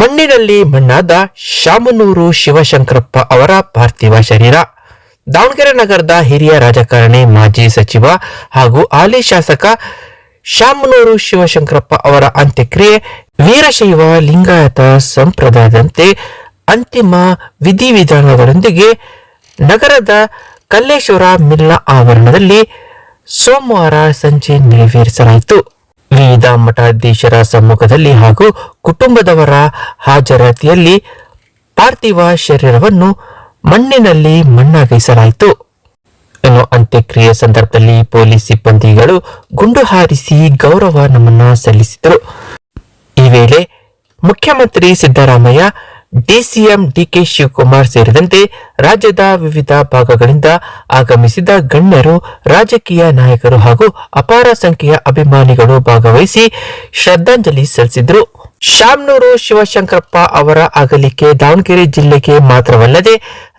ಮಣ್ಣಿನಲ್ಲಿ ಮಣ್ಣಾದ ಶಾಮನೂರು ಶಿವಶಂಕರಪ್ಪ ಅವರ ಪಾರ್ಥಿವ ಶರೀರ. ದಾವಣಗೆರೆ ನಗರದ ಹಿರಿಯ ರಾಜಕಾರಣಿ, ಮಾಜಿ ಸಚಿವ ಹಾಗೂ ಹಾಲಿ ಶಾಸಕ ಶಾಮನೂರು ಶಿವಶಂಕರಪ್ಪ ಅವರ ಅಂತ್ಯಕ್ರಿಯೆ ವೀರಶೈವ ಲಿಂಗಾಯತ ಸಂಪ್ರದಾಯದಂತೆ ಅಂತಿಮ ವಿಧಿವಿಧಾನಗಳೊಂದಿಗೆ ನಗರದ ಕಲ್ಲೇಶ್ವರ ಮಿಲ್ನ ಆವರಣದಲ್ಲಿ ಸೋಮವಾರ ಸಂಜೆ ನೆರವೇರಿಸಲಾಯಿತು. ವಿವಿಧ ಮಠಾಧೀಶರ ಸಮ್ಮುಖದಲ್ಲಿ ಹಾಗೂ ಕುಟುಂಬದವರ ಹಾಜರಾತಿಯಲ್ಲಿ ಪಾರ್ಥಿವ ಶರೀರವನ್ನು ಮಣ್ಣಿನಲ್ಲಿ ಮಣ್ಣಾಗಿಸಲಾಯಿತು. ಇನ್ನು ಅಂತ್ಯಕ್ರಿಯೆ ಸಂದರ್ಭದಲ್ಲಿ ಪೊಲೀಸ್ ಸಿಬ್ಬಂದಿಗಳು ಗುಂಡು ಹಾರಿಸಿ ಗೌರವ ನಮನ ಸಲ್ಲಿಸಿದರು. ಈ ವೇಳೆ ಮುಖ್ಯಮಂತ್ರಿ ಸಿದ್ದರಾಮಯ್ಯ, ಡಿಸಿಎಂ ಡಿಕೆ ಶಿವಕುಮಾರ್ ಸೇರಿದಂತೆ ರಾಜ್ಯದ ವಿವಿಧ ಭಾಗಗಳಿಂದ ಆಗಮಿಸಿದ ಗಣ್ಯರು, ರಾಜಕೀಯ ನಾಯಕರು ಹಾಗೂ ಅಪಾರ ಸಂಖ್ಯೆಯ ಅಭಿಮಾನಿಗಳು ಭಾಗವಹಿಸಿ ಶ್ರದ್ಧಾಂಜಲಿ ಸಲ್ಲಿಸಿದರು. ಶಾಮನೂರು ಶಿವಶಂಕರಪ್ಪ ಅವರ ಅಗಲಿಕೆ ದಾವಣಗೆರೆ ಜಿಲ್ಲೆಗೆ ಮಾತ್ರವಲ್ಲದೆ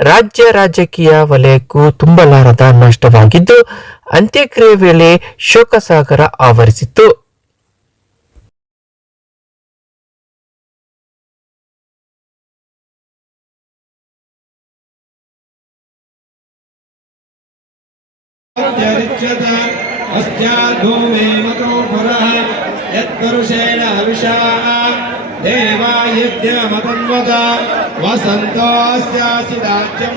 ರಾಜ್ಯ ರಾಜಕೀಯ ವಲಯಕ್ಕೂ ತುಂಬಲಾರದ ನಷ್ಟವಾಗಿದ್ದು, ಅಂತ್ಯಕ್ರಿಯೆ ವೇಳೆ ಶೋಕಸಾಗರ ಆವರಿಸಿತ್ತು. ಯತ್ಪುರುಷೇಣ ಹವಿಷಾ ದೇವಾಯಜ್ಞಮತನ್ವತ ವಸಂತೋಸ್ಯಾಸಿ ರಾಜ್ಯಂ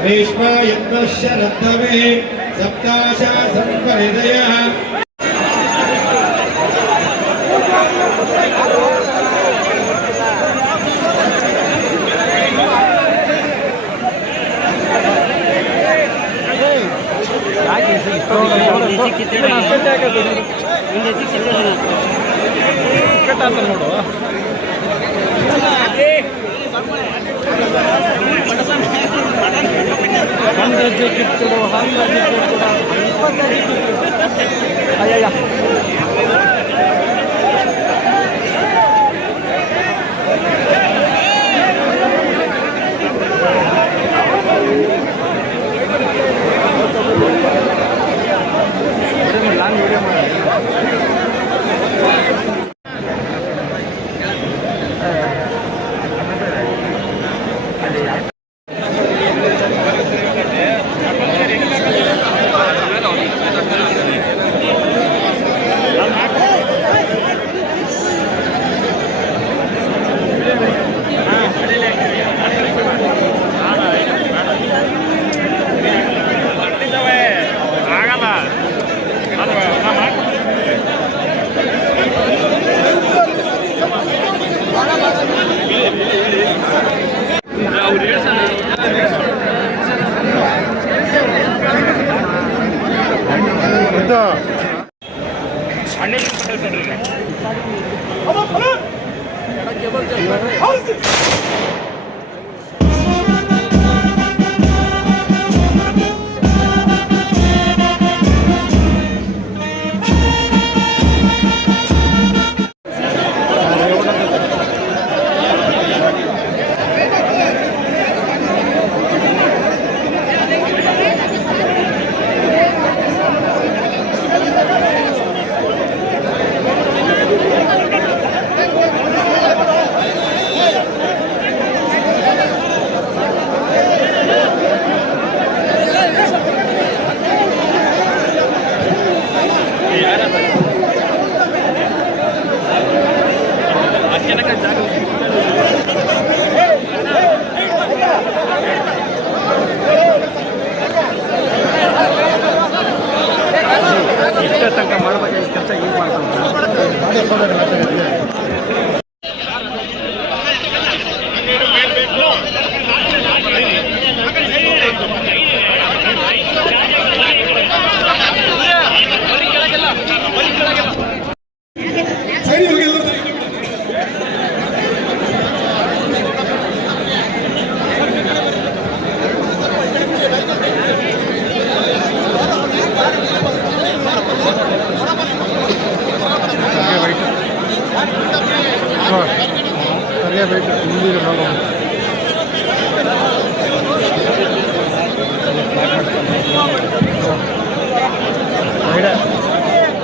ಗ್ರೀಷ್ಮ ಯಜ್ಞಶರದ್ಧವೇ ಸಪ್ತಾಶಾ ಸಂಪರಿದಯಃ. ನೋಡು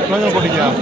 Claudio Polilla.